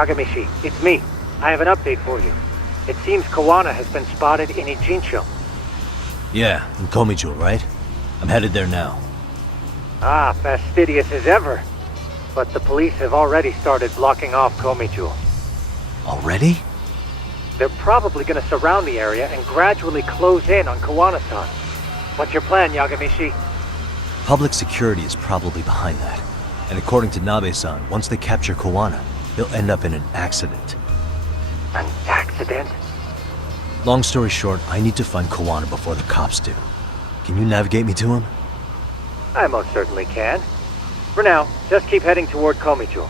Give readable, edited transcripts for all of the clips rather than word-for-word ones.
Yagamishi, it's me. I have an update for you. It seems Kawana has been spotted in Ijincho. Yeah, in Komijo, right? I'm headed there now. Ah, fastidious as ever. But the police have already started blocking off Komijo. Already? They're probably gonna surround the area and gradually close in on Kawana-san. What's your plan, Yagamishi? Public security is probably behind that. And according to Nabe-san, once they capture Kawana, he'll end up in an accident. An accident? Long story short, I need to find Kawana before the cops do. Can you navigate me to him? I most certainly can. For now, just keep heading toward Komijo.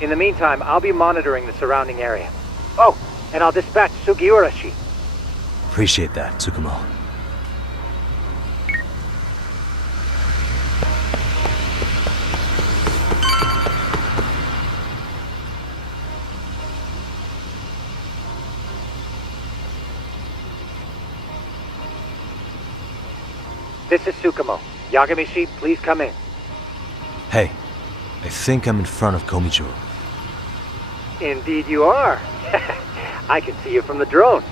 In the meantime, I'll be monitoring the surrounding area. Oh, and I'll dispatch Sugiurashi. Appreciate that, Tsukumo. This is Tsukumo. Yagamishi, please come in. Hey, I think I'm in front of Komijo. Indeed you are. I can see you from the drone.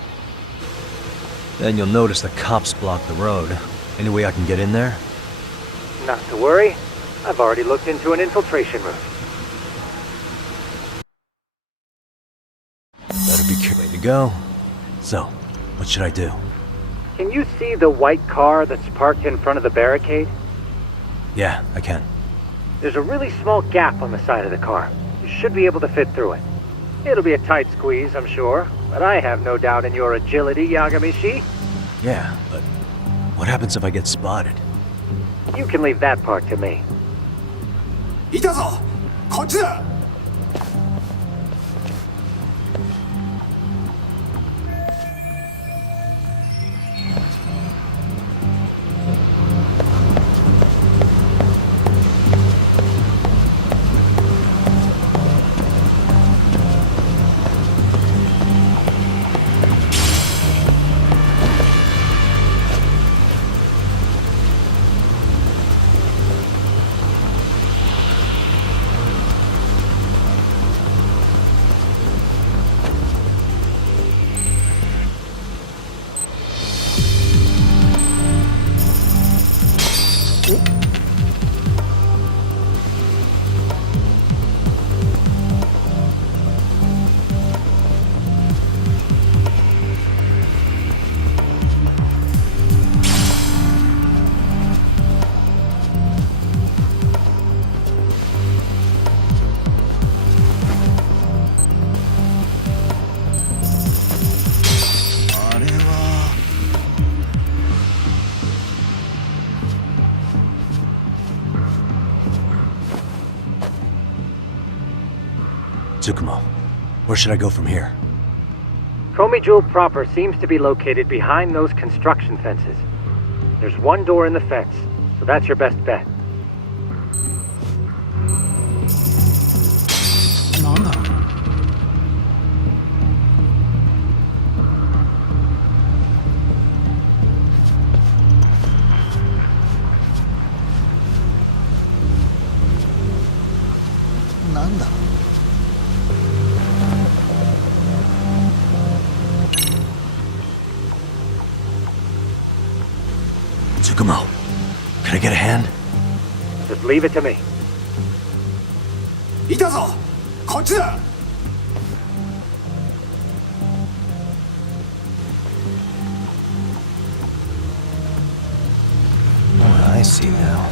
Then you'll notice the cops block the road. Any way I can get in there? Not to worry. I've already looked into an infiltration route. Better be careful. Way to go. So, what should I do? Can you see the white car that's parked in front of the barricade? Yeah, I can. There's a really small gap on the side of the car. You should be able to fit through it. It'll be a tight squeeze, I'm sure, but I have no doubt in your agility, Yagamishi. Yeah, but what happens if I get spotted? You can leave that part to me. いたぞこっちだ Tsukumo, where should I go from here? Komijo proper seems to be located behind those construction fences. There's one door in the fence, so that's your best bet. なんだろう なんだろう Tsukumo, can I get a hand? Just leave it to me. いたぞこっちだ Oh, I see now.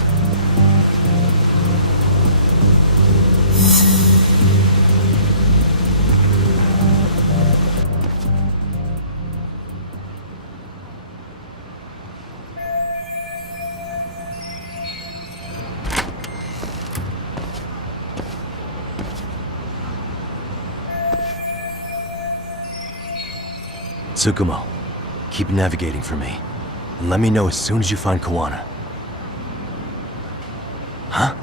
Tsukumo, keep navigating for me. And let me know as soon as you find Kawana. Huh?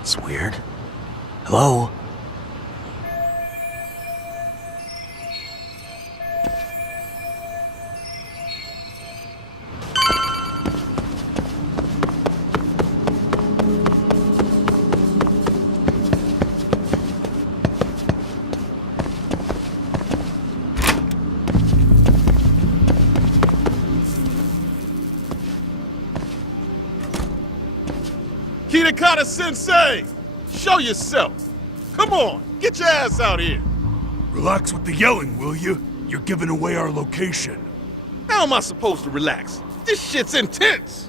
It's weird. Hello? Sensei! Show yourself! Come on, get your ass out here! Relax with the yelling, will you? You're giving away our location. How am I supposed to relax? This shit's intense!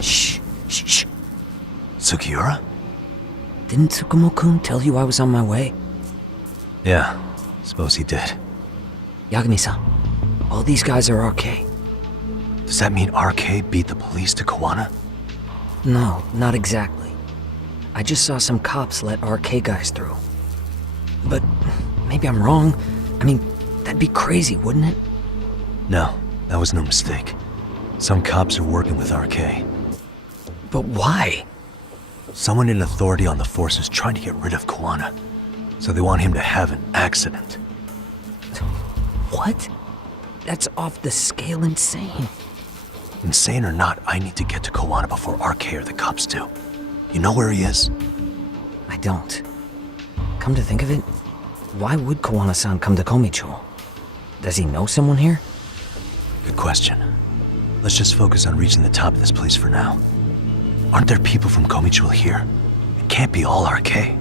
Shh, shh, shh. Sugiura? Didn't Tsukumo-kun tell you I was on my way? Yeah, suppose he did. Yagami-san, all these guys are RK. Does that mean RK beat the police to Kawana? No, not exactly. I just saw some cops let RK guys through. But maybe I'm wrong. I mean, that'd be crazy, wouldn't it? No, that was no mistake. Some cops are working with RK. But why? Someone in authority on the force is trying to get rid of Kawana. So they want him to have an accident. What? That's off the scale insane. Insane or not, I need to get to Kawana before RK or the cops do. You know where he is? I don't. Come to think of it, why would Kawana-san come to Komicho? Does he know someone here? Good question. Let's just focus on reaching the top of this place for now. Aren't there people from Komicho here? It can't be all RK.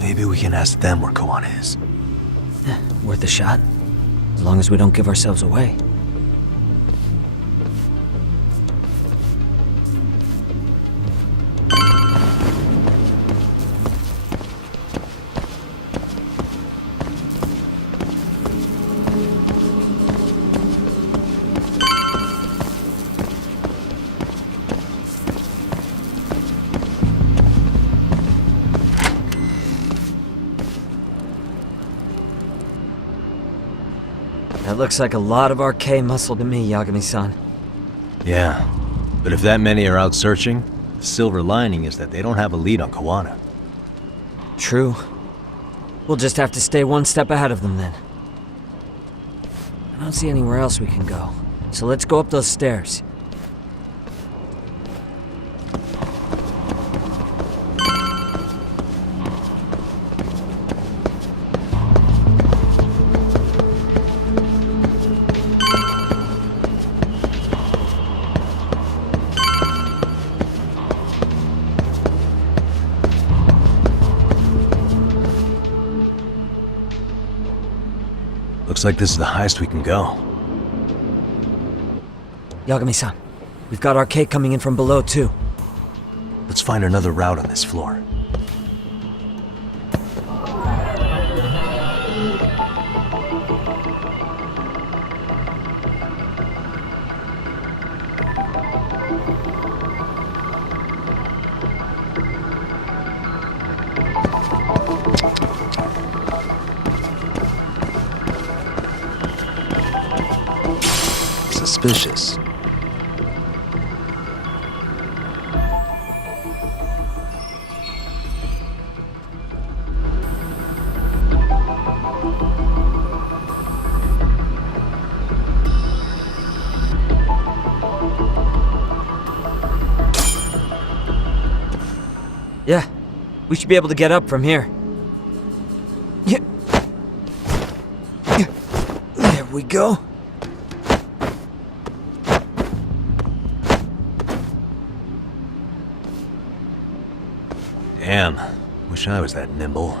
Maybe we can ask them where Kawana is. Worth a shot. As long as we don't give ourselves away. That looks like a lot of RK muscle to me, Yagami-san. Yeah, but if that many are out searching, the silver lining is that they don't have a lead on Kawana. True. We'll just have to stay one step ahead of them then. I don't see anywhere else we can go, so let's go up those stairs. Looks like this is the highest we can go. Yagami-san, we've got RK coming in from below too. Let's find another route on this floor. Suspicious. Yeah, we should be able to get up from here. Yeah. There we go. Damn, wish I was that nimble.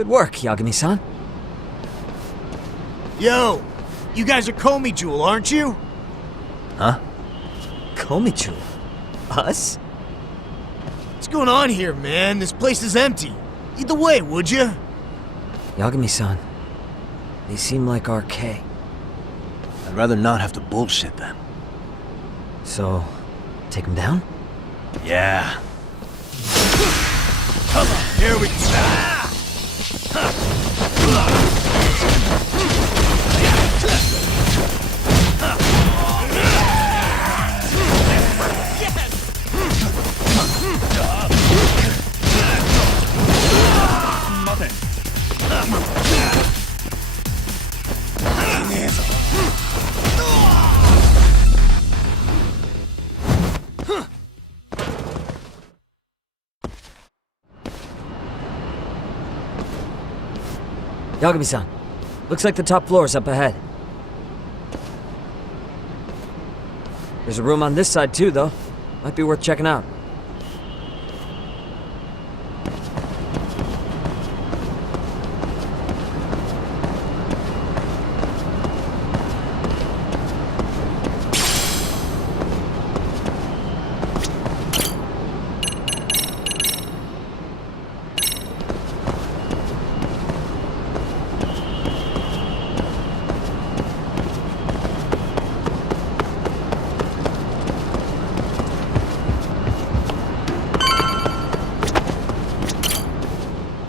Good work, Yagami-san. Yo, you guys are Comey Jewel, aren't you? Huh? Komichu? Us? What's going on here, man? This place is empty. Lead the way, would you? Yagami-san, they seem like RK. I'd rather not have to bullshit them. So, take them down? Yeah. Here we go. Yagami-san, looks like the top floor is up ahead. There's a room on this side too, though. Might be worth checking out.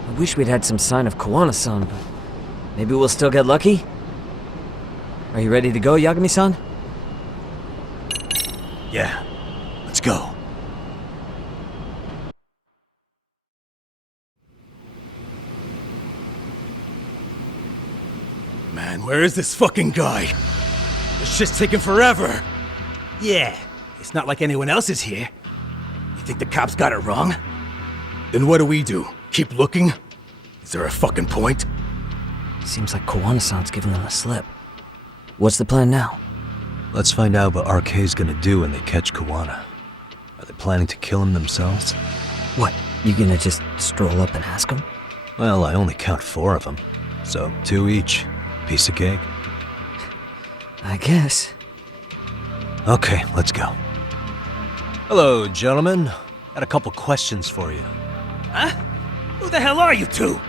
I wish we'd had some sign of Kawana-san, but maybe we'll still get lucky? Are you ready to go, Yagami-san? Yeah. Let's go. Man, where is this fucking guy? This shit's taking forever. Yeah, it's not like anyone else is here. You think the cops got it wrong? Then what do? Keep looking? Is there a fucking point? Seems like Kawana-san's giving them the slip. What's the plan now? Let's find out what RK's gonna do when they catch Kawana. Are they planning to kill him themselves? What, you gonna just stroll up and ask them? Well, I only count 4 of them. So 2 each. Piece of cake. I guess. Okay, let's go. Hello, gentlemen. Got a couple questions for you. Huh? Who the hell are you two?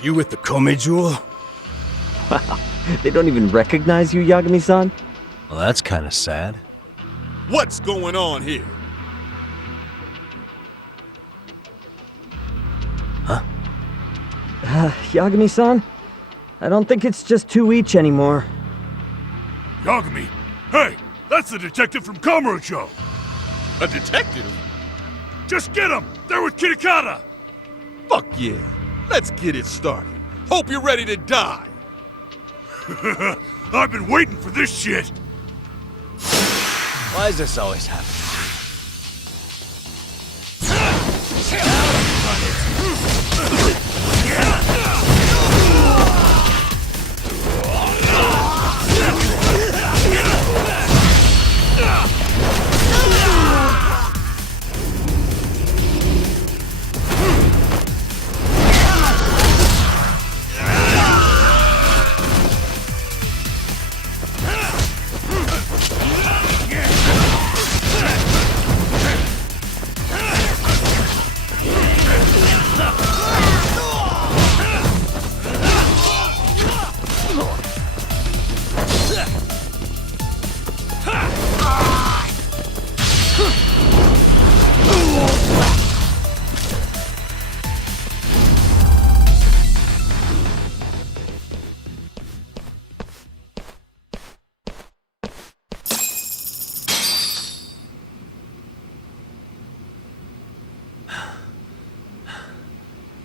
You with the Comey Jewel? Wow, they don't even recognize you, Yagami-san? Well, that's kind of sad. What's going on here? Yagami-san? I don't think it's just 2 each anymore. Yagami! Hey, that's the detective from Kamurocho! A detective? Just get him! They're with Kitakata! Fuck yeah! Let's get it started. Hope you're ready to die! I've been waiting for this shit! Why is this always happening?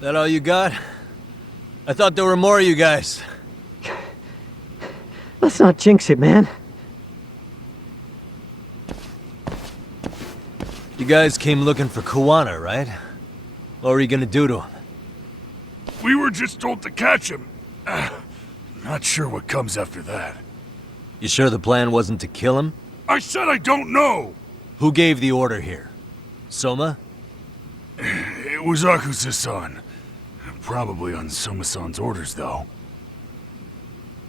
That all you got? I thought there were more of you guys. Let's not jinx it, man. You guys came looking for Kawana, right? What were you gonna do to him? We were just told to catch him. Not sure what comes after that. You sure the plan wasn't to kill him? I said I don't know! Who gave the order here? Soma? It was Akusa-san. Probably on Soma-san's orders, though.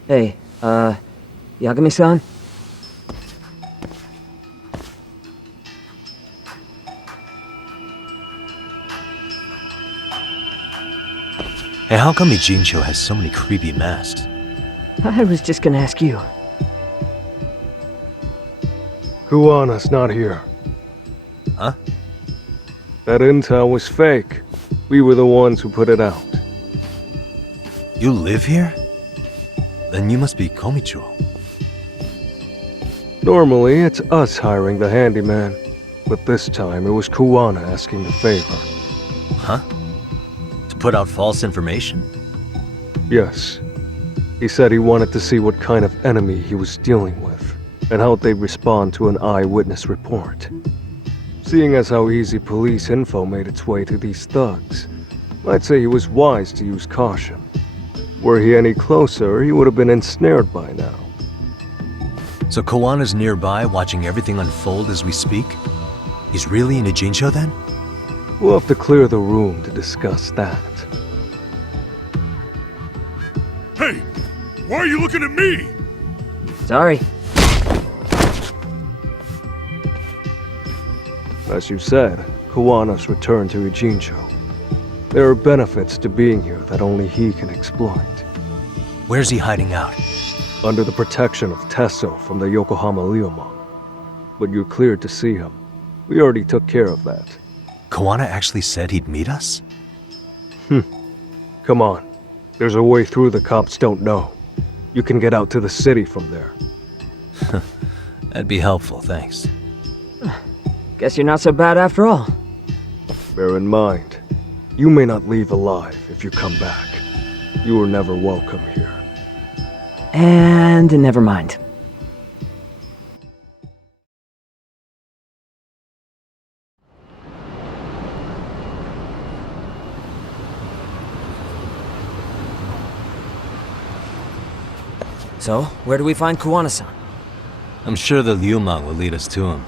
Hey, Yagami-san? Hey, how come Ijincho has so many creepy masks? I was just gonna ask you. Kuana's not here. Huh? That intel was fake. We were the ones who put it out. You live here? Then you must be Komicho. Normally, it's us hiring the handyman, but this time it was Kuana asking the favor. Huh? To put out false information? Yes. He said he wanted to see what kind of enemy he was dealing with, and how they'd respond to an eyewitness report. Seeing as how easy police info made its way to these thugs, I'd say he was wise to use caution. Were he any closer, he would have been ensnared by now. So Kawana's nearby, watching everything unfold as we speak? He's really in Ijincho then? We'll have to clear the room to discuss that. Hey! Why are you looking at me? Sorry. As you said, Kuana's returned to Ijincho. There are benefits to being here that only he can exploit. Where's he hiding out? Under the protection of Tesso from the Yokohama Ryomon. But you're cleared to see him. We already took care of that. Kawana actually said he'd meet us? Come on. There's a way through the cops don't know. You can get out to the city from there. That'd be helpful, thanks. Guess you're not so bad after all. Bear in mind, you may not leave alive if you come back. You were never welcome here. And never mind. So, where do we find Kuwana-san? I'm sure the Ryumang will lead us to him.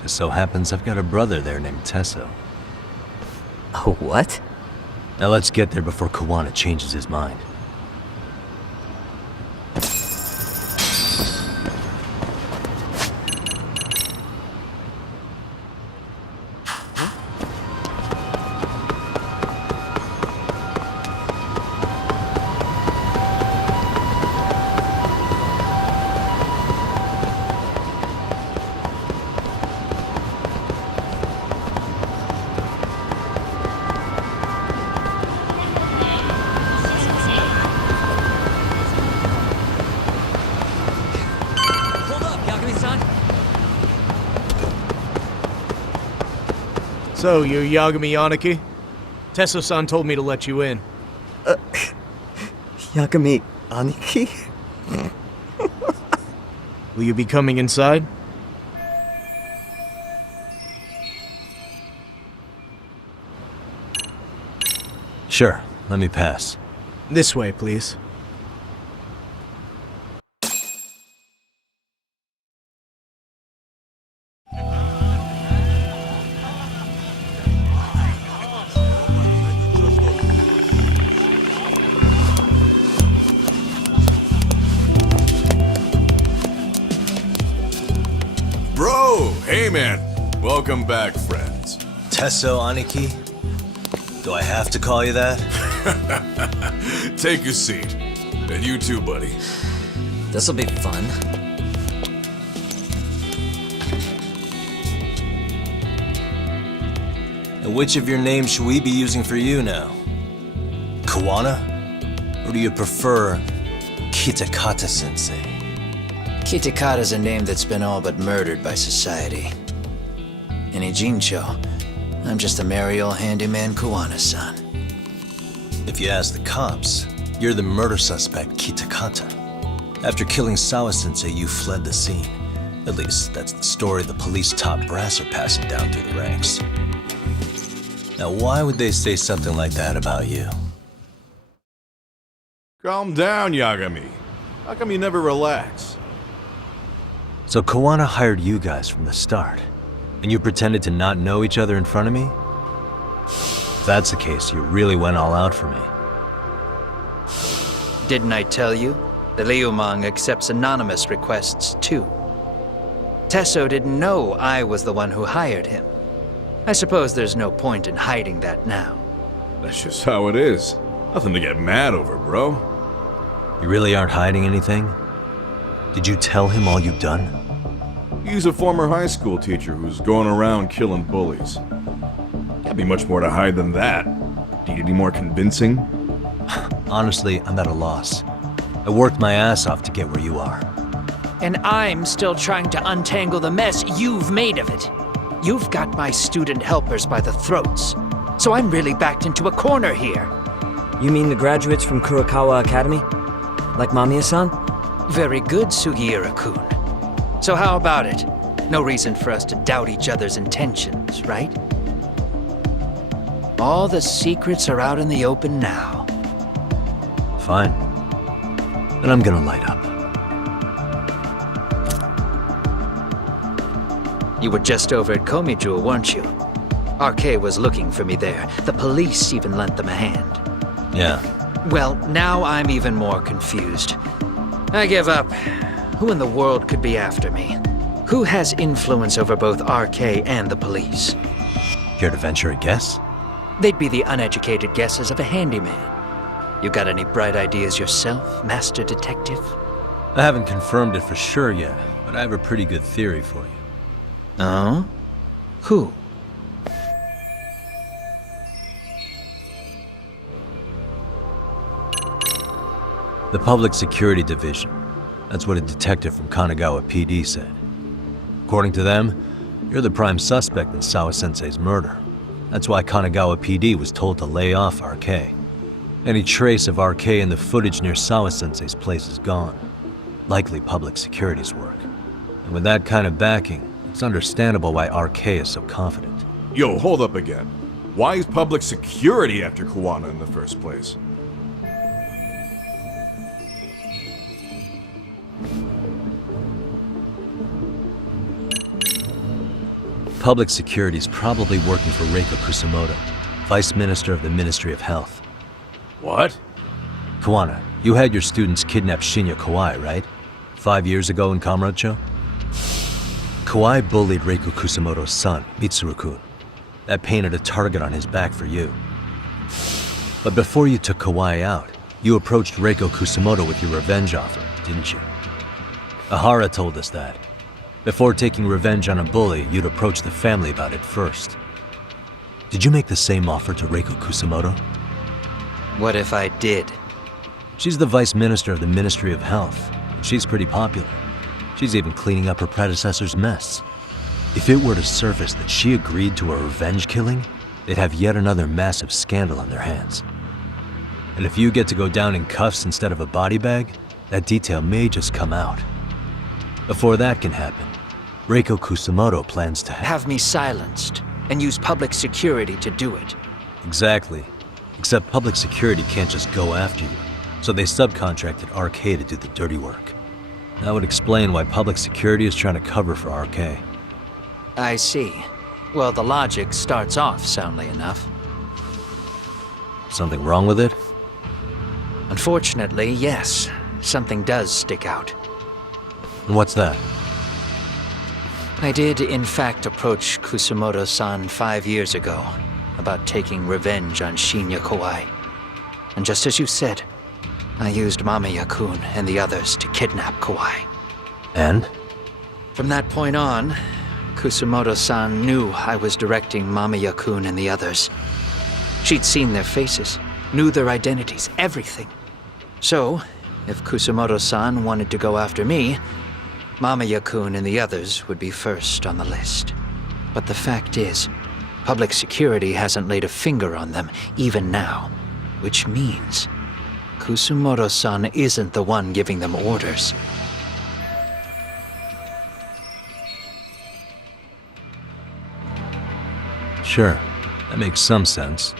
Just so happens I've got a brother there named Tesso. Oh, what? Now let's get there before Kawana changes his mind. So, you're Yagami Aniki? Tesso-san told me to let you in. Yagami Aniki? Will you be coming inside? Sure, let me pass. This way, please. Bro! Hey, man. Welcome back, friends. Tesso Aniki? Do I have to call you that? Take a seat. And you too, buddy. This'll be fun. And which of your names should we be using for you now? Kawana? Or do you prefer Kitakata-sensei? Kitakata's a name that's been all but murdered by society. In Ijincho, I'm just a merry old handyman Kuwana-san. If you ask the cops, you're the murder suspect Kitakata. After killing Sawa-sensei, you fled the scene. At least, that's the story the police top brass are passing down through the ranks. Now, why would they say something like that about you? Calm down, Yagami. How come you never relax? So Kawana hired you guys from the start, and you pretended to not know each other in front of me? If that's the case, you really went all out for me. Didn't I tell you? The Liumang accepts anonymous requests, too. Tesso didn't know I was the one who hired him. I suppose there's no point in hiding that now. That's just how it is. Nothing to get mad over, bro. You really aren't hiding anything? Did you tell him all you've done? He's a former high school teacher who's going around killing bullies. Can't be much more to hide than that. Need any more convincing? Honestly, I'm at a loss. I worked my ass off to get where you are. And I'm still trying to untangle the mess you've made of it. You've got my student helpers by the throats. So I'm really backed into a corner here. You mean the graduates from Kurokawa Academy? Like Mamiya-san? Very good, Sugiura-kun. So how about it? No reason for us to doubt each other's intentions, right? All the secrets are out in the open now. Fine. Then I'm gonna light up. You were just over at Komijul, weren't you? RK was looking for me there. The police even lent them a hand. Yeah. Well, now I'm even more confused. I give up. Who in the world could be after me? Who has influence over both RK and the police? Care to venture a guess? They'd be the uneducated guesses of a handyman. You got any bright ideas yourself, Master Detective? I haven't confirmed it for sure yet, but I have a pretty good theory for you. Oh? Who? The Public Security Division. That's what a detective from Kanagawa PD said. According to them, you're the prime suspect in Sawa-sensei's murder. That's why Kanagawa PD was told to lay off RK. Any trace of RK in the footage near Sawa-sensei's place is gone. Likely public security's work. And with that kind of backing, it's understandable why RK is so confident. Yo, hold up again. Why is public security after Kuwana in the first place? Public security's probably working for Reiko Kusumoto, Vice Minister of the Ministry of Health. What? Kuwana, you had your students kidnap Shinya Kawai, right? 5 years ago in Kamurocho? Kawai bullied Reiko Kusumoto's son, Mitsuru-kun. That painted a target on his back for you. But before you took Kawai out, you approached Reiko Kusumoto with your revenge offer, didn't you? Ahara told us that. Before taking revenge on a bully, you'd approach the family about it first. Did you make the same offer to Reiko Kusumoto? What if I did? She's the Vice Minister of the Ministry of Health, and she's pretty popular. She's even cleaning up her predecessor's mess. If it were to surface that she agreed to a revenge killing, they'd have yet another massive scandal on their hands. And if you get to go down in cuffs instead of a body bag, that detail may just come out. Before that can happen, Reiko Kusumoto plans to Have me silenced and use public security to do it. Exactly. Except public security can't just go after you, so they subcontracted RK to do the dirty work. That would explain why public security is trying to cover for RK. I see. Well, the logic starts off soundly enough. Something wrong with it? Unfortunately, yes. Something does stick out. And what's that? I did, in fact, approach Kusumoto-san 5 years ago about taking revenge on Shinya Kawai. And just as you said, I used Mamiya-kun and the others to kidnap Kawai. And? From that point on, Kusumoto-san knew I was directing Mamiya-kun and the others. She'd seen their faces, knew their identities, everything. So, if Kusumoto-san wanted to go after me, Mamiya-kun and the others would be first on the list. But the fact is, public security hasn't laid a finger on them, even now. Which means, Kusumoto-san isn't the one giving them orders. Sure, that makes some sense.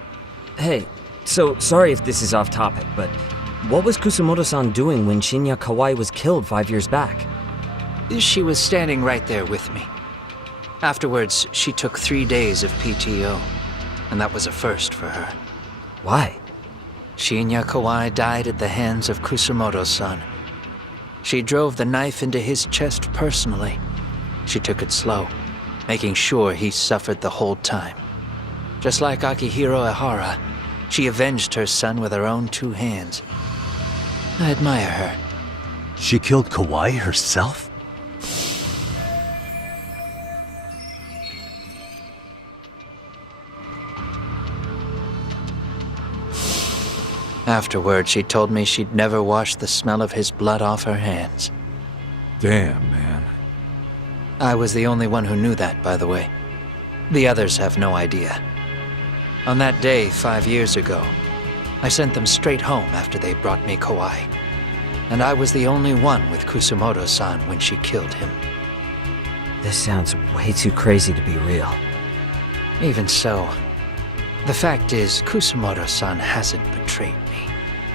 Hey, so sorry if this is off topic, but what was Kusumoto-san doing when Shinya Kawai was killed 5 years back? She was standing right there with me. Afterwards, she took 3 days of PTO, and that was a first for her. Why? Shinya Kawai died at the hands of Kusumoto-san. She drove the knife into his chest personally. She took it slow, making sure he suffered the whole time. Just like Akihiro Ehara, she avenged her son with her own 2 hands. I admire her. She killed Kawai herself? Afterward, she told me she'd never wash the smell of his blood off her hands. Damn, man. I was the only one who knew that, by the way. The others have no idea. On that day, 5 years ago, I sent them straight home after they brought me Kawai. And I was the only one with Kusumoto-san when she killed him. This sounds way too crazy to be real. Even so, the fact is, Kusumoto-san hasn't betrayed me.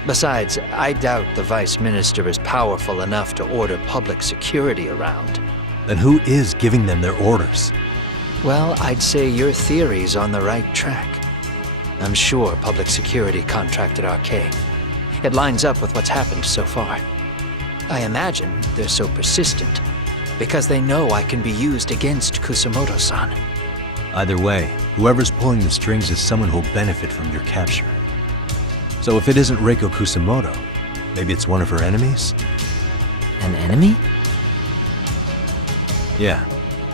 Besides, I doubt the Vice Minister is powerful enough to order public security around. Then who is giving them their orders? Well, I'd say your theory's on the right track. I'm sure public security contracted RK. It lines up with what's happened so far. I imagine they're so persistent because they know I can be used against Kusumoto-san. Either way, whoever's pulling the strings is someone who'll benefit from your capture. So if it isn't Reiko Kusumoto, maybe it's one of her enemies? An enemy? Yeah,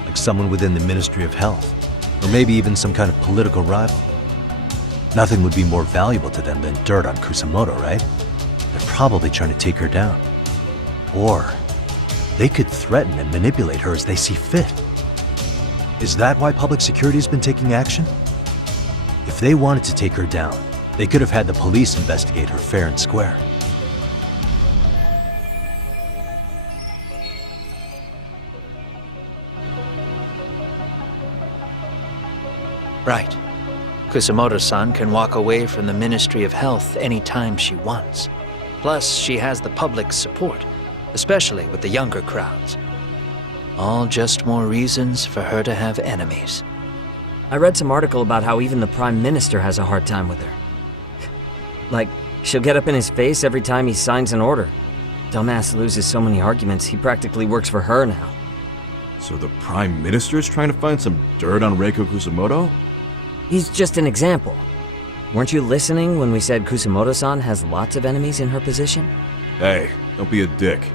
like someone within the Ministry of Health, or maybe even some kind of political rival. Nothing would be more valuable to them than dirt on Kusumoto, right? They're probably trying to take her down. Or they could threaten and manipulate her as they see fit. Is that why public security's been taking action? If they wanted to take her down, they could have had the police investigate her fair and square. Right. Kusumoto-san can walk away from the Ministry of Health anytime she wants. Plus, she has the public's support, especially with the younger crowds. All just more reasons for her to have enemies. I read some article about how even the Prime Minister has a hard time with her. Like, she'll get up in his face every time he signs an order. Dumbass loses so many arguments, he practically works for her now. So the Prime Minister's trying to find some dirt on Reiko Kusumoto? He's just an example. Weren't you listening when we said Kusumoto-san has lots of enemies in her position? Hey, don't be a dick.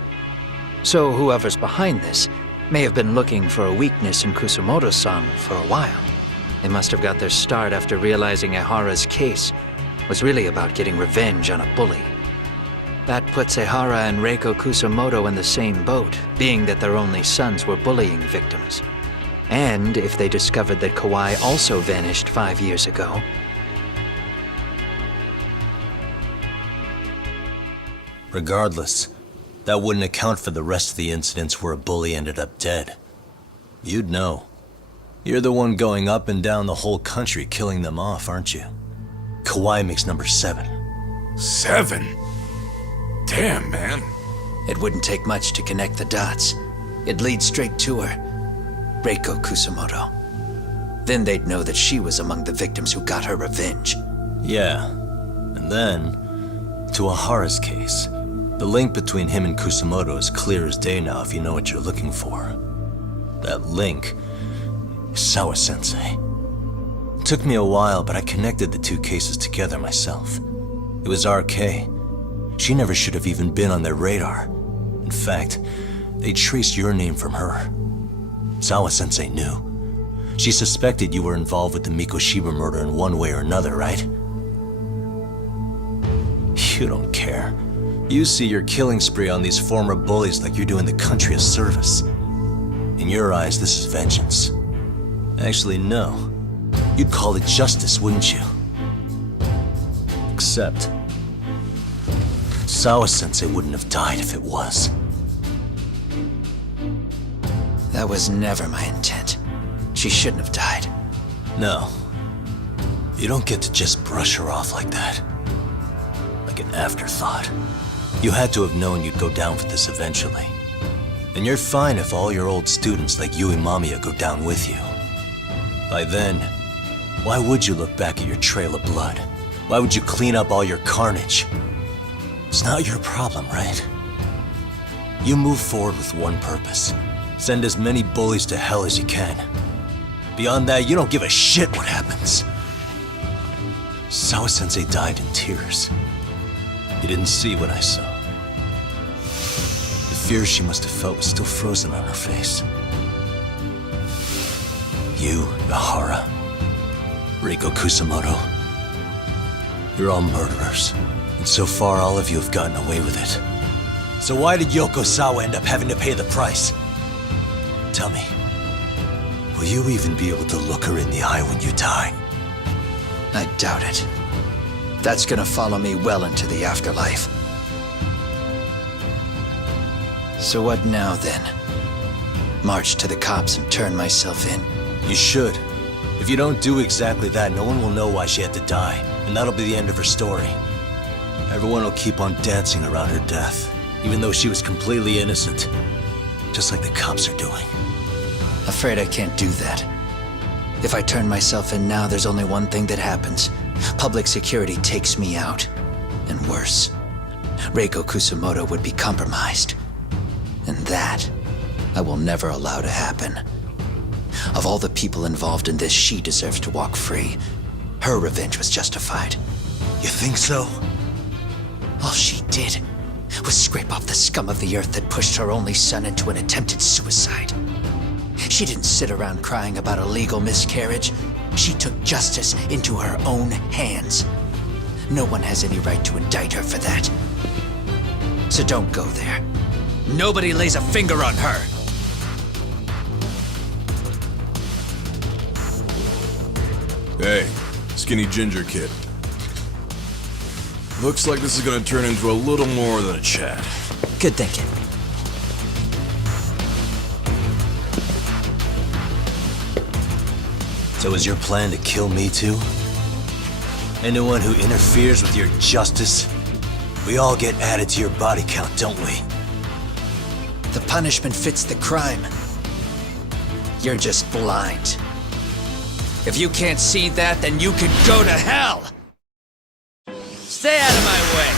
So whoever's behind this may have been looking for a weakness in Kusumoto-san for a while. They must have got their start after realizing Ehara's case was really about getting revenge on a bully. That puts Ehara and Reiko Kusumoto in the same boat, being that their only sons were bullying victims. And if they discovered that Kawai also vanished 5 years ago. Regardless, that wouldn't account for the rest of the incidents where a bully ended up dead. You'd know. You're the one going up and down the whole country killing them off, aren't you? Kawai makes number 7. 7? Damn, man. It wouldn't take much to connect the dots. It'd lead straight to her, Reiko Kusumoto. Then they'd know that she was among the victims who got her revenge. Yeah, and then, to Ahara's case, the link between him and Kusumoto is clear as day now if you know what you're looking for. That link is Sawa-sensei. It took me a while, but I connected the 2 cases together myself. It was RK. She never should have even been on their radar. In fact, they traced your name from her. Sawa-sensei knew. She suspected you were involved with the Mikoshiba murder in one way or another, right? You don't care. You see your killing spree on these former bullies like you're doing the country a service. In your eyes, this is vengeance. Actually, no. You'd call it justice, wouldn't you? Except, Sawa-sensei wouldn't have died if it was. That was never my intent. She shouldn't have died. No. You don't get to just brush her off like that. Like an afterthought. You had to have known you'd go down for this eventually. And you're fine if all your old students like Yui Mamiya go down with you. By then, why would you look back at your trail of blood? Why would you clean up all your carnage? It's not your problem, right? You move forward with one purpose. Send as many bullies to hell as you can. Beyond that, you don't give a shit what happens. Sawa-sensei died in tears. You didn't see what I saw. The fear she must have felt was still frozen on her face. You, Ihara, Reiko Kusamoto, you're all murderers. And so far, all of you have gotten away with it. So why did Yoko Sawa end up having to pay the price? Tell me, will you even be able to look her in the eye when you die? I doubt it. That's gonna follow me well into the afterlife. So what now, then? March to the cops and turn myself in? You should. If you don't do exactly that, no one will know why she had to die, and that'll be the end of her story. Everyone will keep on dancing around her death, even though she was completely innocent. Just like the cops are doing. Afraid I can't do that. If I turn myself in now, there's only one thing that happens. Public security takes me out. And worse, Reiko Kusamoto would be compromised. And that, I will never allow to happen. Of all the people involved in this, she deserves to walk free. Her revenge was justified. You think so? All she did was scrape off the scum of the earth that pushed her only son into an attempted suicide. She didn't sit around crying about a legal miscarriage. She took justice into her own hands. No one has any right to indict her for that. So don't go there. Nobody lays a finger on her. Hey, skinny ginger kid. Looks like this is gonna turn into a little more than a chat. Good thinking. So is your plan to kill me too? Anyone who interferes with your justice, we all get added to your body count, don't we? The punishment fits the crime. You're just blind. If you can't see that, then you could go to hell! Stay out of my way!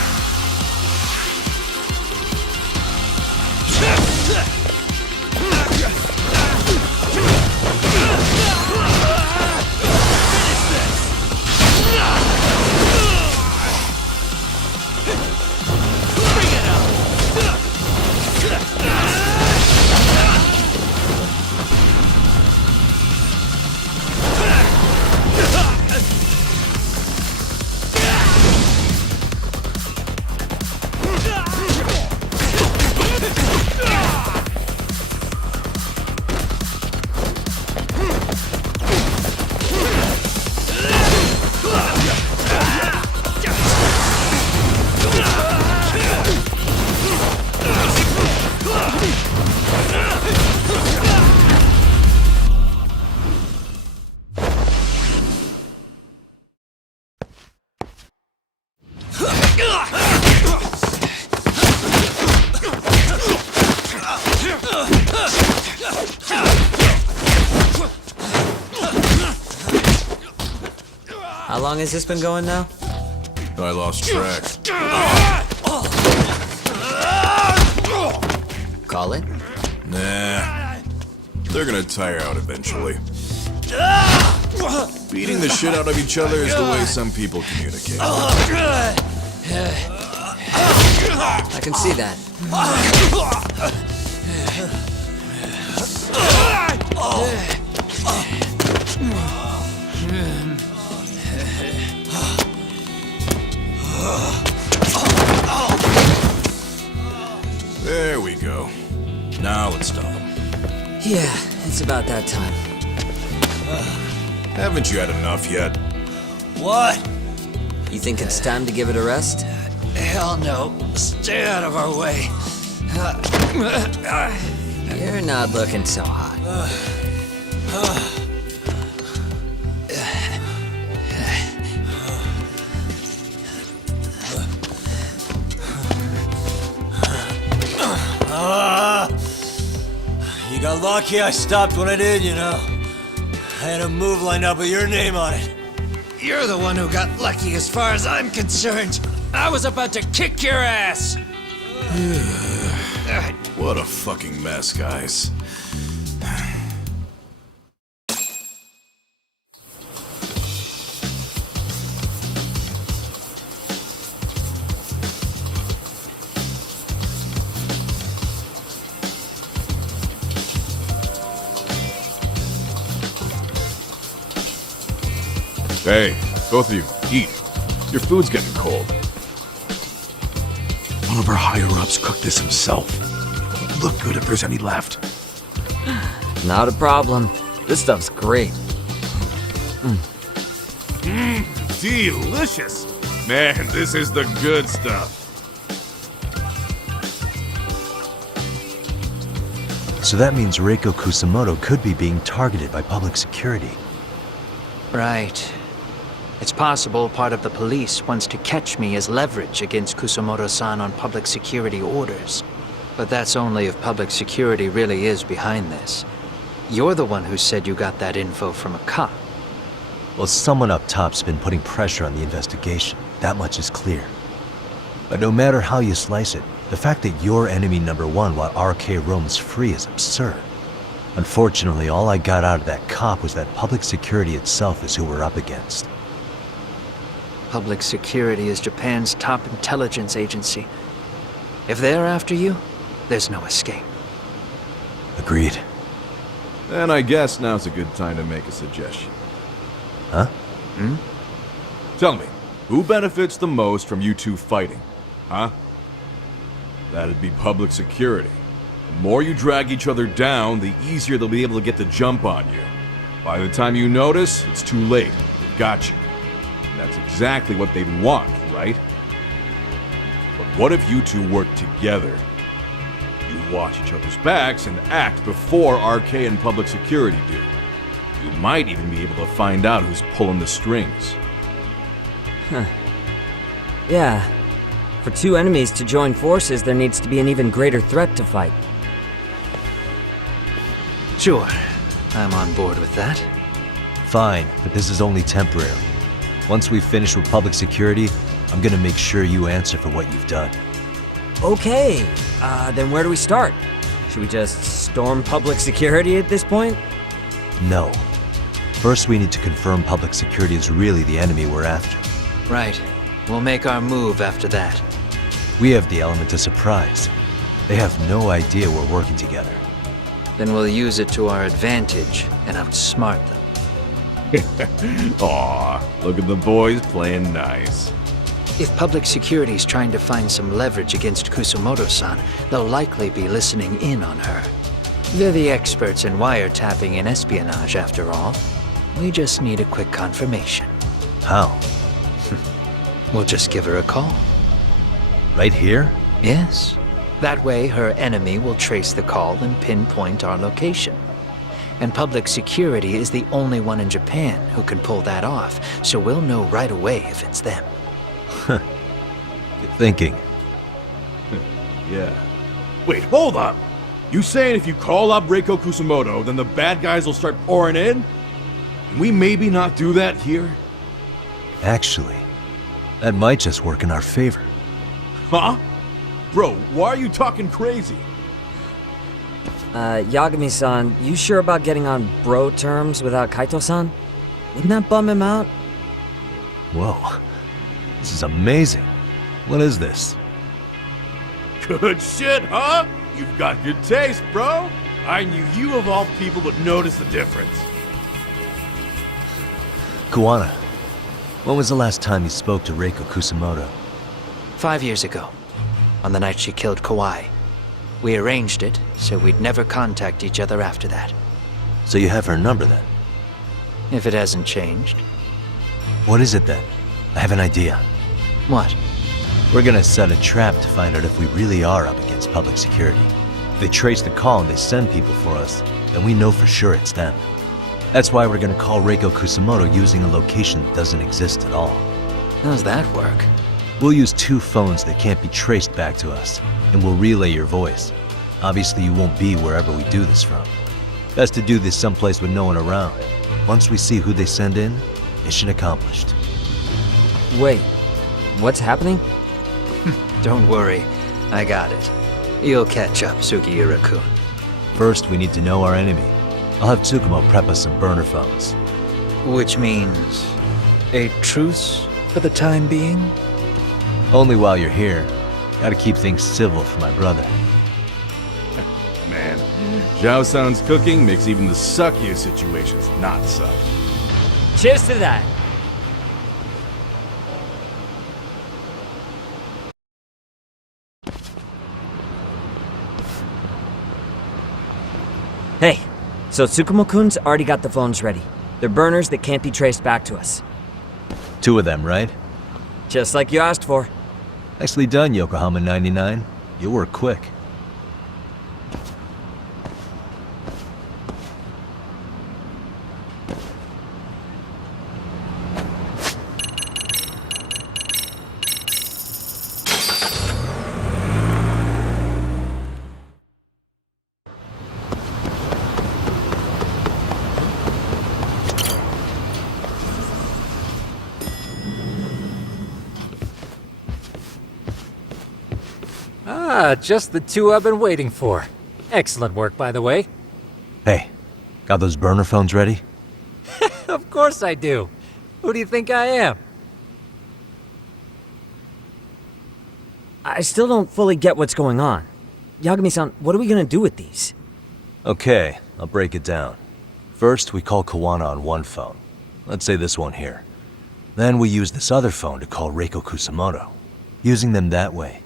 How long has this been going now? I lost track. Call it? Nah. They're gonna tire out eventually. Beating the shit out of each other is the way some people communicate. I can see that. There we go. Now let's stop them. Yeah, it's about that time. Haven't you had enough yet? What? You think it's time to give it a rest? Hell no. Stay out of our way. You're not looking so hot. You got lucky I stopped when I did, you know. I had a move lined up with your name on it. You're the one who got lucky as far as I'm concerned. I was about to kick your ass. What a fucking mess, guys. Hey, both of you, eat. Your food's getting cold. One of our higher-ups cooked this himself. Look good if there's any left. Not a problem. This stuff's great. Delicious! Man, this is the good stuff. So that means Reiko Kusamoto could be being targeted by public security. Right. It's possible part of the police wants to catch me as leverage against Kusamoto-san on public security orders. But that's only if public security really is behind this. You're the one who said you got that info from a cop. Well, someone up top's been putting pressure on the investigation. That much is clear. But no matter how you slice it, the fact that you're enemy number one while RK roams free is absurd. Unfortunately, all I got out of that cop was that public security itself is who we're up against. Public security is Japan's top intelligence agency. If they're after you, there's no escape. Agreed. And I guess now's a good time to make a suggestion. Huh? Tell me, who benefits the most from you two fighting? Huh? That'd be public security. The more you drag each other down, the easier they'll be able to get the jump on you. By the time you notice, it's too late. They've got you. And that's exactly what they'd want, right? But what if you two work together? You watch each other's backs and act before RK and public security do. You might even be able to find out who's pulling the strings. Yeah. For two enemies to join forces, there needs to be an even greater threat to fight. Sure, I'm on board with that. Fine, but this is only temporary. Once we finish with public security, I'm gonna make sure you answer for what you've done. Okay, then where do we start? Should we just storm public security at this point? No. First, we need to confirm public security is really the enemy we're after. Right. We'll make our move after that. We have the element of surprise. They have no idea we're working together. Then we'll use it to our advantage and outsmart them. Aw, look at the boys playing nice. If public security's trying to find some leverage against Kusumoto-san, they'll likely be listening in on her. They're the experts in wiretapping and espionage, after all. We just need a quick confirmation. How? We'll just give her a call. Right here? Yes. That way, her enemy will trace the call and pinpoint our location. And public security is the only one in Japan who can pull that off, so we'll know right away if it's them. Good thinking. Yeah. Wait, hold up! You saying if you call up Reiko Kusamoto, then the bad guys will start pouring in? Can we maybe not do that here? Actually, that might just work in our favor. Huh? Bro, why are you talking crazy? Yagami-san, you sure about getting on bro terms without Kaito-san? Wouldn't that bum him out? Whoa. This is amazing. What is this? Good shit, huh? You've got good taste, bro. I knew you of all people would notice the difference. Kuwana, when was the last time you spoke to Reiko Kusamoto? 5 years ago, on the night she killed Kawai. We arranged it, so we'd never contact each other after that. So you have her number then? If it hasn't changed. What is it then? I have an idea. What? We're gonna set a trap to find out if we really are up against public security. If they trace the call and they send people for us, then we know for sure it's them. That's why we're gonna call Reiko Kusamoto using a location that doesn't exist at all. How's that work? We'll use 2 phones that can't be traced back to us, and we'll relay your voice. Obviously you won't be wherever we do this from. Best to do this someplace with no one around. Once we see who they send in, Mission accomplished. Wait, what's happening? Don't worry, I got it. You'll catch up, Sugiura-kun. First, we need to know our enemy. I'll have Tsukumo prep us some burner phones. Which means a truce for the time being? Only while you're here. Gotta keep things civil for my brother. Man, Zhao-san's cooking makes even the suckiest situations not suck. Cheers to that! Hey, so Tsukumo-kun's already got the phones ready. They're burners that can't be traced back to us. 2 of them, right? Just like you asked for. Nicely done, Yokohama 99. You work quick. Ah, just the 2 I've been waiting for. Excellent work, by the way. Hey, got those burner phones ready? Of course I do. Who do you think I am? I still don't fully get what's going on. Yagami-san, what are we gonna do with these? Okay, I'll break it down. First, we call Kawana on one phone. Let's say this one here. Then we use this other phone to call Reiko Kusamoto. Using them that way.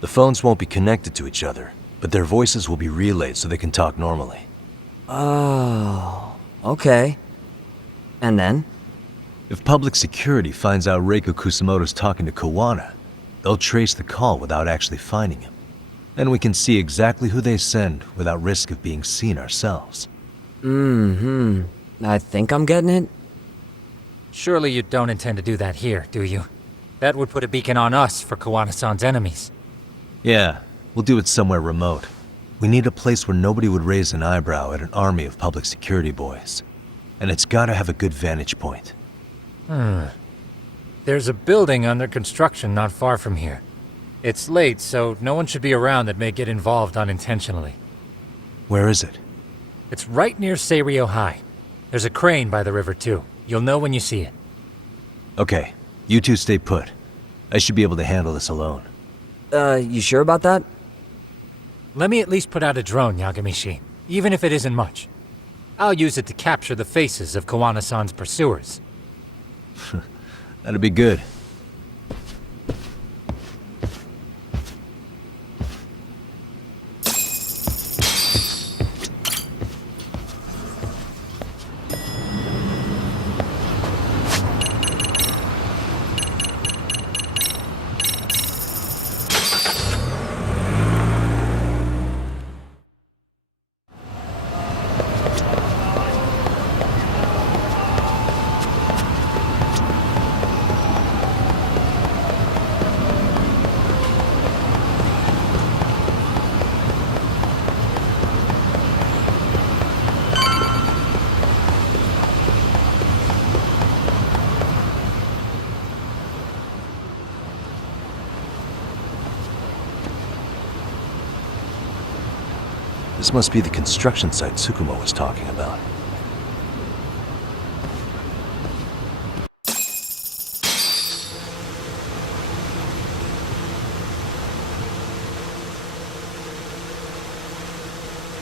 The phones won't be connected to each other, but their voices will be relayed so they can talk normally. Oh, okay. And then? If public security finds out Reiko Kusamoto's talking to Kawana, they'll trace the call without actually finding him. Then we can see exactly who they send without risk of being seen ourselves. I think I'm getting it. Surely you don't intend to do that here, do you? That would put a beacon on us for Kawana-san's enemies. Yeah, we'll do it somewhere remote. We need a place where nobody would raise an eyebrow at an army of public security boys. And it's gotta have a good vantage point. There's a building under construction not far from here. It's late, so no one should be around that may get involved unintentionally. Where is it? It's right near Seirio High. There's a crane by the river, too. You'll know when you see it. Okay, you two stay put. I should be able to handle this alone. You sure about that? Let me at least put out a drone, Yagami-shi, even if it isn't much. I'll use it to capture the faces of Kawana-san's pursuers. That'd be good. This must be the construction site Tsukumo was talking about.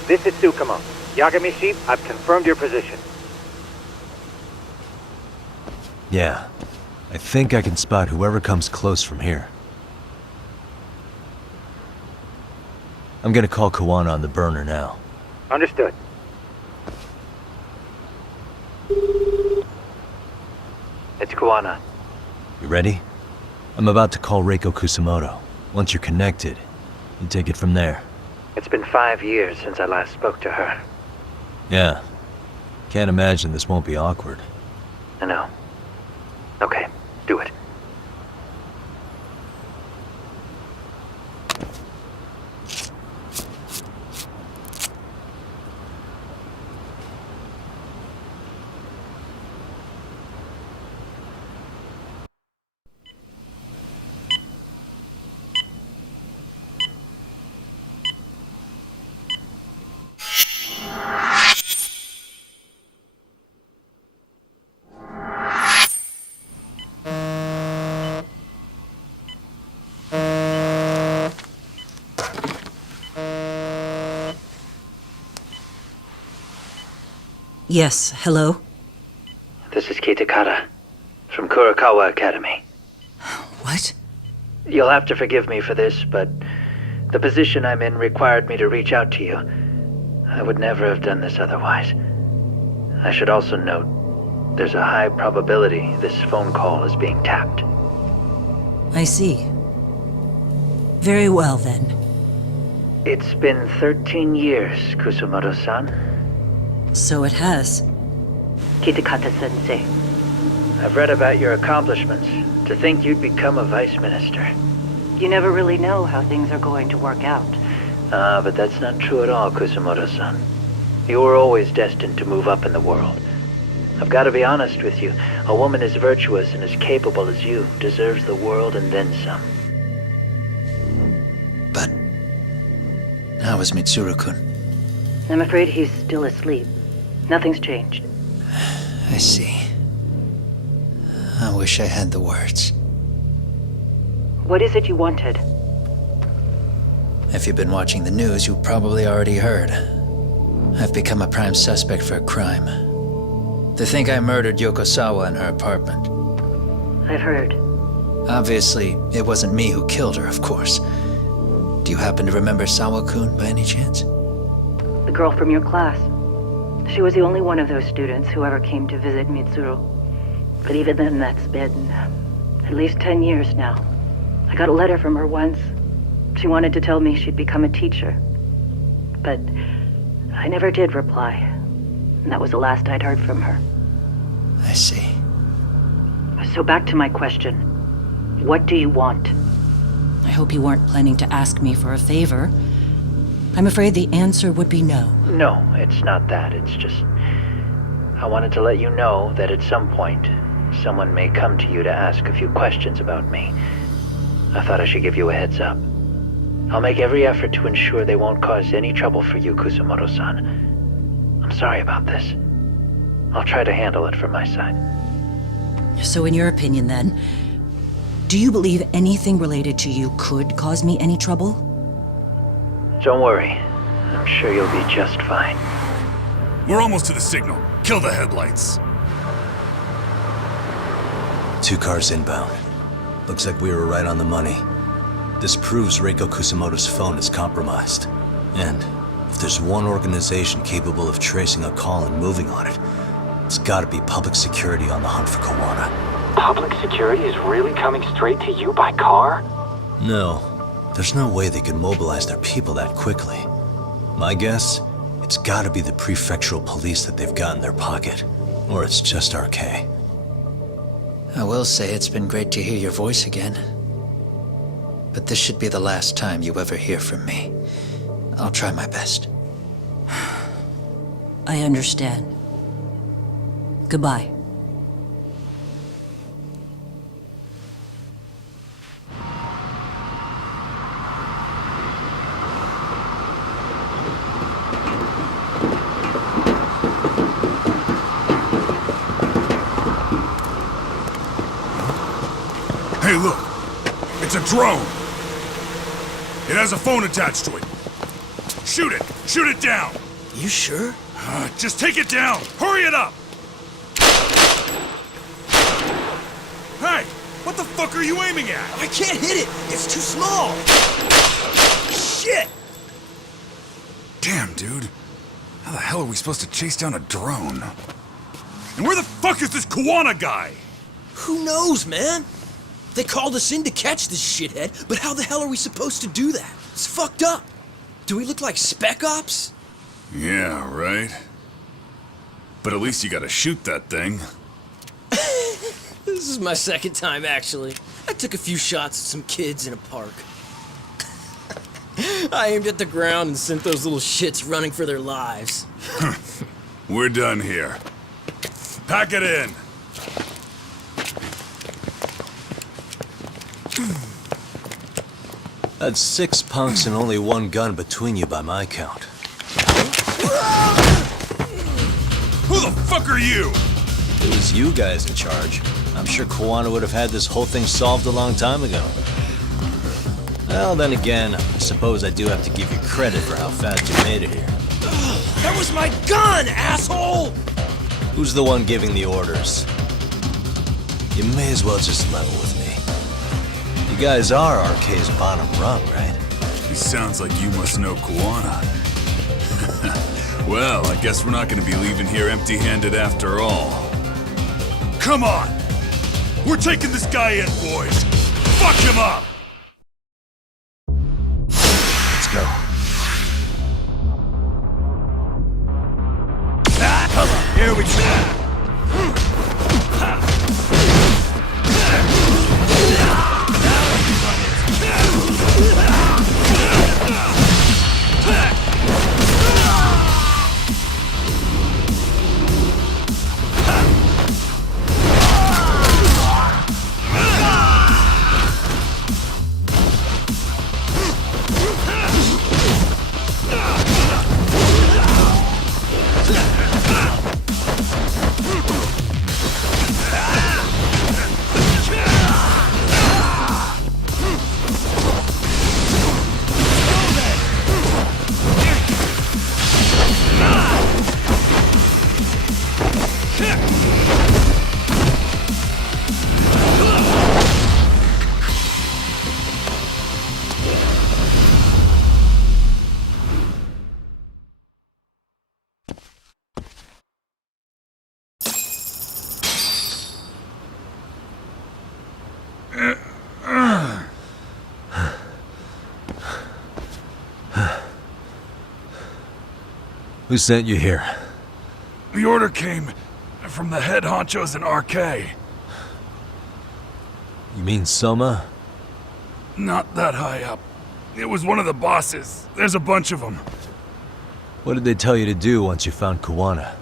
This is Tsukumo. Yagami-shi, I've confirmed your position. Yeah, I think I can spot whoever comes close from here. I'm gonna call Kawana on the burner now. Understood. It's Kawana. You ready? I'm about to call Reiko Kusamoto. Once you're connected, you take it from there. It's been 5 years since I last spoke to her. Yeah. Can't imagine this won't be awkward. I know. Okay, do it. Yes, hello? This is Kitakata, from Kurakawa Academy. What? You'll have to forgive me for this, but the position I'm in required me to reach out to you. I would never have done this otherwise. I should also note, there's a high probability this phone call is being tapped. I see. Very well, then. It's been 13 years, Kusumoto-san. So it has. Kitakata-sensei. I've read about your accomplishments. To think you'd become a vice minister. You never really know how things are going to work out. But that's not true at all, Kusumoto-san. You were always destined to move up in the world. I've got to be honest with you. A woman as virtuous and as capable as you deserves the world and then some. But how is Mitsuru-kun? I'm afraid he's still asleep. Nothing's changed. I see. I wish I had the words. What is it you wanted? If you've been watching the news, you probably already heard. I've become a prime suspect for a crime. They think I murdered Yokosawa in her apartment. I've heard. Obviously, it wasn't me who killed her, of course. Do you happen to remember Sawa-kun by any chance? The girl from your class. She was the only one of those students who ever came to visit Mitsuru. But even then, that's been at least 10 years now. I got a letter from her once. She wanted to tell me she'd become a teacher. But I never did reply. And that was the last I'd heard from her. I see. So back to my question. What do you want? I hope you weren't planning to ask me for a favor. I'm afraid the answer would be no. No, it's not that. It's just... I wanted to let you know that at some point, someone may come to you to ask a few questions about me. I thought I should give you a heads up. I'll make every effort to ensure they won't cause any trouble for you, Kusumoto-san. I'm sorry about this. I'll try to handle it from my side. So in your opinion, then, do you believe anything related to you could cause me any trouble? Don't worry. I'm sure you'll be just fine. We're almost to the signal. Kill the headlights. 2 cars inbound. Looks like we were right on the money. This proves Reiko Kusumoto's phone is compromised. And if there's one organization capable of tracing a call and moving on it, it's gotta be public security on the hunt for Kawana. Public security is really coming straight to you by car? No. There's no way they could mobilize their people that quickly. My guess, it's gotta be the prefectural police that they've got in their pocket. Or it's just RK. I will say it's been great to hear your voice again. But this should be the last time you ever hear from me. I'll try my best. I understand. Goodbye. Hey, look! It's a drone! It has a phone attached to it. Shoot it! Shoot it down! You sure? Just take it down! Hurry it up! Hey! What the fuck are you aiming at? I can't hit it! It's too small! Shit! Damn, dude. How the hell are we supposed to chase down a drone? And where the fuck is this Kawana guy? Who knows, man? They called us in to catch this shithead, but how the hell are we supposed to do that? It's fucked up. Do we look like spec ops? Yeah, right. But at least you gotta shoot that thing. This is my second time, actually. I took a few shots at some kids in a park. I aimed at the ground and sent those little shits running for their lives. We're done here. Pack it in. That's 6 punks and only 1 gun between you by my count. Who the fuck are you? If it was you guys in charge, I'm sure Kawana would have had this whole thing solved a long time ago. Well, then again, I suppose I do have to give you credit for how fast you made it here. That was my gun, asshole! Who's the one giving the orders? You may as well just level with me. You guys are RK's bottom rung, right? It sounds like you must know Kuwana. Well, I guess we're not gonna be leaving here empty-handed after all. Come on! We're taking this guy in, boys! Fuck him up! Let's go. Here we go! Who sent you here? The order came from the head honchos in RK. You mean Soma? Not that high up. It was one of the bosses. There's a bunch of them. What did they tell you to do once you found Kuwana?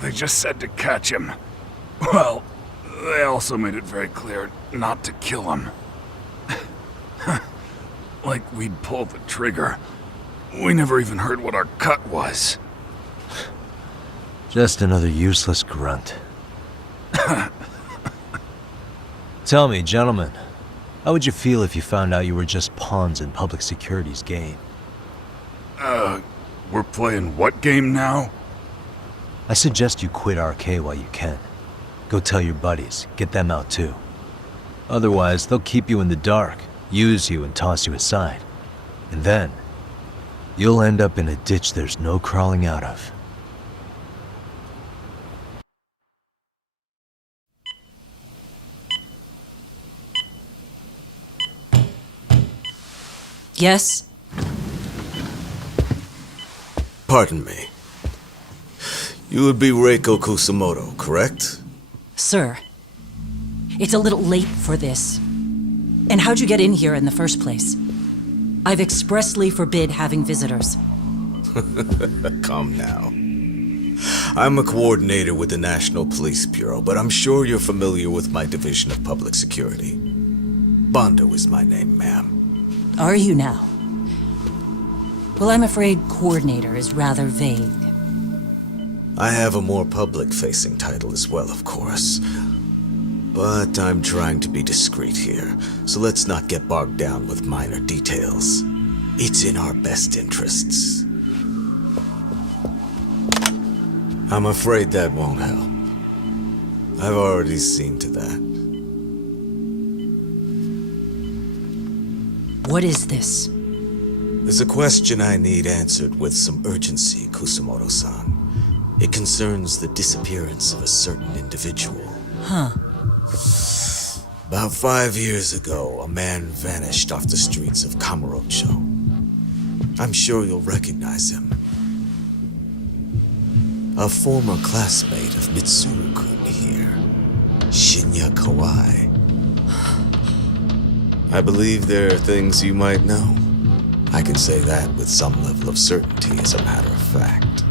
They just said to catch him. Well, they also made it very clear not to kill him. Like we'd pull the trigger. We never even heard what our cut was. Just another useless grunt. Tell me, gentlemen, how would you feel if you found out you were just pawns in public security's game? We're playing what game now? I suggest you quit RK while you can. Go tell your buddies, get them out too. Otherwise, they'll keep you in the dark, use you and toss you aside. And then, you'll end up in a ditch there's no crawling out of. Yes? Pardon me. You would be Reiko Kusumoto, correct? Sir. It's a little late for this. And how'd you get in here in the first place? I've expressly forbid having visitors. Come now. I'm a coordinator with the National Police Bureau, but I'm sure you're familiar with my Division of Public Security. Bondo is my name, ma'am. Are you now? Well, I'm afraid coordinator is rather vague. I have a more public-facing title as well, of course. But I'm trying to be discreet here, so let's not get bogged down with minor details. It's in our best interests. I'm afraid that won't help. I've already seen to that. What is this? There's a question I need answered with some urgency, Kusumoto-san. It concerns the disappearance of a certain individual. Huh. About 5 years ago, a man vanished off the streets of Kamurocho. I'm sure you'll recognize him. A former classmate of Mitsuru-kun here, Shinya Kawai. I believe there are things you might know. I can say that with some level of certainty, as a matter of fact.